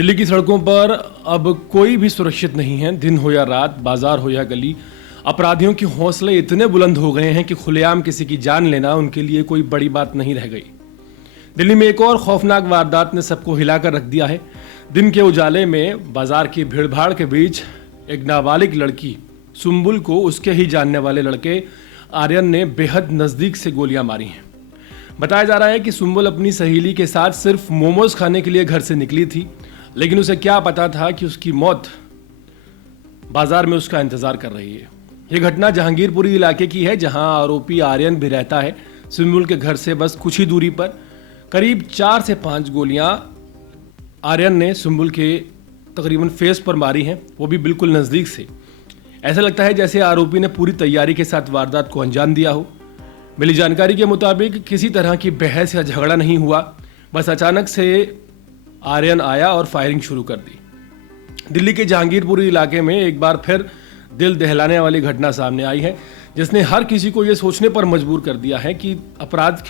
दिल्ली की सड़कों पर अब कोई भी सुरक्षित नहीं है। दिन हो या रात, बाजार हो या गली, अपराधियों के हौसले इतने बुलंद हो गए हैं कि खुलेआम किसी की जान लेना उनके लिए कोई बड़ी बात नहीं रह गई। दिल्ली में एक और खौफनाक वारदात ने सबको हिलाकर रख दिया है। दिन के उजाले में बाजार की भीड़भाड़ के बीच एक नाबालिग लड़की सुंबुल को उसके ही जानने वाले लड़के आर्यन ने बेहद नजदीक से गोलियां मारी हैं। बताया जा रहा है कि सुंबुल अपनी सहेली के साथ सिर्फ मोमोज खाने के लिए घर से निकली थी, लेकिन उसे क्या पता था कि उसकी मौत बाजार में उसका इंतजार कर रही है। यह घटना जहांगीरपुरी इलाके की है, जहां आरोपी आर्यन भी रहता है। सुंबुल के घर से बस कुछ ही दूरी पर करीब 4 से 5 गोलियां आर्यन ने सुंबुल के तकरीबन फेस पर मारी हैं, वो भी बिल्कुल नजदीक से। ऐसा लगता है जैसे आरोपी ने पूरी तैयारी के साथ वारदात को अंजाम दिया हो। मिली जानकारी के मुताबिक किसी तरह की बहस या झगड़ा नहीं हुआ, बस अचानक से आर्यन आया और फायरिंग शुरू कर दी। दिल्ली के जहांगीरपुरी इलाके में एक बार फिर दिल दहलाने वाली घटना सामने आई है, जिसने हर किसी को यह सोचने पर मजबूर कर दिया है कि अपराध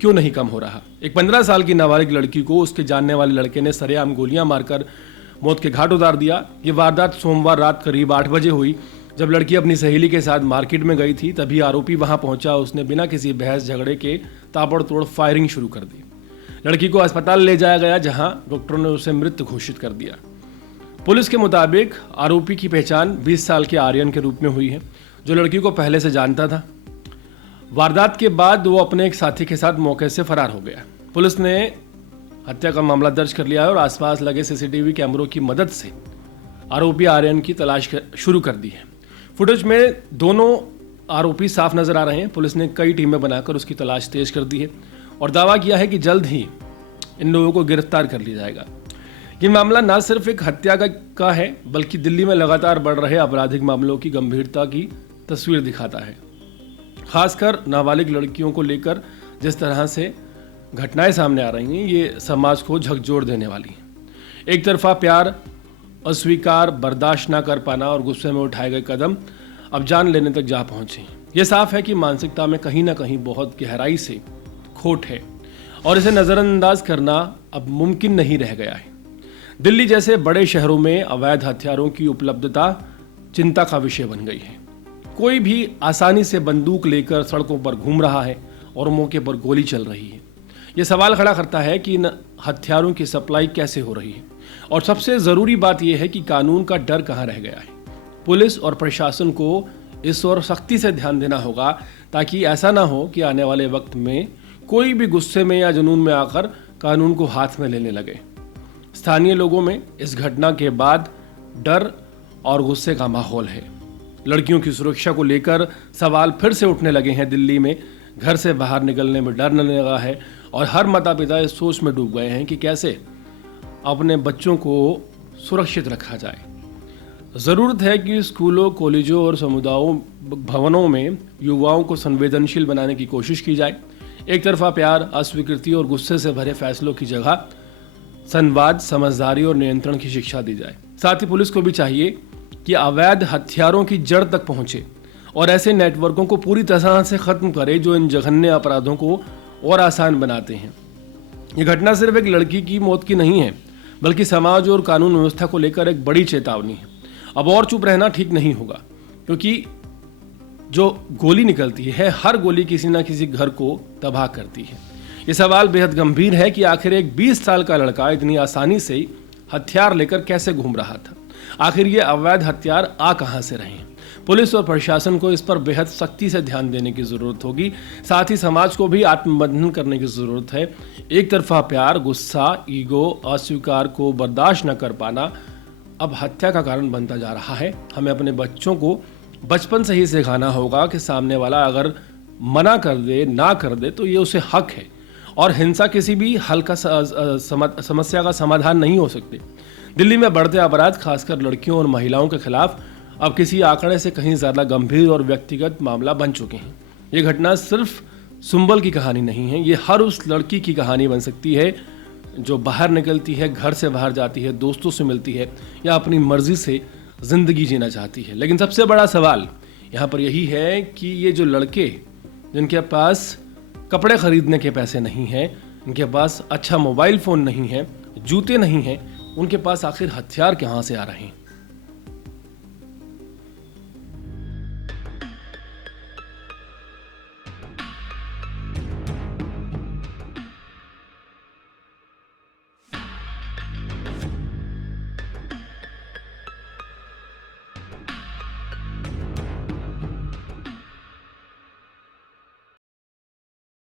क्यों नहीं कम हो रहा। एक 15 साल की नाबालिग लड़की को उसके जानने वाले लड़के ने सरेआम गोलियां मारकर मौत के घाट उतार दिया। ये वारदात सोमवार रात करीब 8 बजे हुई, जब लड़की अपनी सहेली के साथ मार्केट में गई थी। तभी आरोपी वहां पहुंचा। उसने बिना किसी बहस झगड़े के ताबड़तोड़ फायरिंग शुरू कर दी। लड़की को अस्पताल ले जाया गया, जहां डॉक्टरों ने उसे मृत घोषित कर दिया। पुलिस के मुताबिक आरोपी की पहचान 20 साल के आर्यन के रूप में हुई है, जो लड़की को पहले से जानता था। वारदात के बाद वो अपने एक साथी के साथ मौके से फरार हो गया। पुलिस ने हत्या का मामला दर्ज कर लिया है और आसपास लगे सीसीटीवी कैमरों की मदद से आरोपी आर्यन की तलाश शुरू कर दी है। फुटेज में दोनों आरोपी साफ नजर आ रहे हैं। पुलिस ने कई टीमें बनाकर उसकी तलाश तेज कर दी है और दावा किया है कि जल्द ही इन लोगों को गिरफ्तार कर लिया जाएगा। ये मामला न सिर्फ एक हत्या का है, बल्कि दिल्ली में लगातार बढ़ रहे आपराधिक मामलों की गंभीरता की तस्वीर दिखाता है। खासकर नाबालिग लड़कियों को लेकर जिस तरह से घटनाएं सामने आ रही हैं, ये समाज को झकझोर देने वाली है। एक तरफा प्यार अस्वीकार, बर्दाश्त ना कर पाना और गुस्से में उठाए गए कदम अब जान लेने तक जा पहुंचे। ये साफ है कि मानसिकता में कहीं ना कहीं बहुत गहराई से खोट है और इसे नजरअंदाज करना अब मुमकिन नहीं रह गया है। दिल्ली जैसे बड़े शहरों में अवैध हथियारों की उपलब्धता चिंता का विषय बन गई है। कोई भी आसानी से बंदूक लेकर सड़कों पर घूम रहा है और मौके पर गोली चल रही है। ये सवाल खड़ा करता है कि इन हथियारों की सप्लाई कैसे हो रही है, और सबसे जरूरी बात यह है कि कानून का डर कहां रह गया है। पुलिस और प्रशासन को इस ओर सख्ती से ध्यान देना होगा, ताकि ऐसा ना हो कि आने वाले वक्त में कोई भी गुस्से में या जुनून में आकर कानून को हाथ में लेने लगे। स्थानीय लोगों में इस घटना के बाद डर और गुस्से का माहौल है। लड़कियों की सुरक्षा को लेकर सवाल फिर से उठने लगे हैं। दिल्ली में घर से बाहर निकलने में डर लगने लगा है और हर माता पिता इस सोच में डूब गए हैं कि कैसे अपने बच्चों को सुरक्षित रखा जाए। ज़रूरत है कि स्कूलों, कॉलेजों और समुदायों भवनों में युवाओं को संवेदनशील बनाने की कोशिश की जाए। एक तरफा प्यार, अस्वीकृति और गुस्से से भरे फैसलों की जगह संवाद, समझदारी और नियंत्रण की शिक्षा दी जाए। साथ ही पुलिस को भी चाहिए कि अवैध हथियारों की जड़ तक पहुंचे और ऐसे नेटवर्कों को पूरी तरह से खत्म करे जो इन जघन्य अपराधों को और आसान बनाते हैं। ये घटना सिर्फ एक लड़की की मौत की नहीं है, बल्कि समाज और कानून व्यवस्था को लेकर एक बड़ी चेतावनी है। अब और चुप रहना ठीक नहीं होगा, क्योंकि जो गोली निकलती है, हर गोली किसी ना किसी घर को तबाह करती है। ये सवाल बेहद गंभीर है कि आखिर एक 20 साल का लड़का इतनी आसानी से हथियार लेकर कैसे घूम रहा था। आखिर ये अवैध हथियार आ कहां से रहे हैं। पुलिस और प्रशासन को इस पर बेहद सख्ती से ध्यान देने की जरूरत होगी। साथ ही समाज को भी आत्मबंधन करने की जरूरत है। एक तरफा प्यार, गुस्सा, ईगो, अस्वीकार को बर्दाश्त न कर पाना अब हत्या का कारण बनता जा रहा है। हमें अपने बच्चों को बचपन से ही सिखाना होगा कि सामने वाला अगर मना कर दे, ना कर दे, तो ये उसे हक है और हिंसा किसी भी हल्का समस्या का समाधान नहीं हो सकती। दिल्ली में बढ़ते अपराध, खासकर लड़कियों और महिलाओं के खिलाफ, अब किसी आंकड़े से कहीं ज्यादा गंभीर और व्यक्तिगत मामला बन चुके हैं। ये घटना सिर्फ सुंबल की कहानी नहीं है, ये हर उस लड़की की कहानी बन सकती है जो बाहर निकलती है, घर से बाहर जाती है, दोस्तों से मिलती है या अपनी मर्जी से जिंदगी जीना चाहती है। लेकिन सबसे बड़ा सवाल यहाँ पर यही है कि ये जो लड़के जिनके पास कपड़े खरीदने के पैसे नहीं हैं, इनके पास अच्छा मोबाइल फ़ोन नहीं है, जूते नहीं हैं, उनके पास आखिर हथियार कहाँ से आ रहे हैं?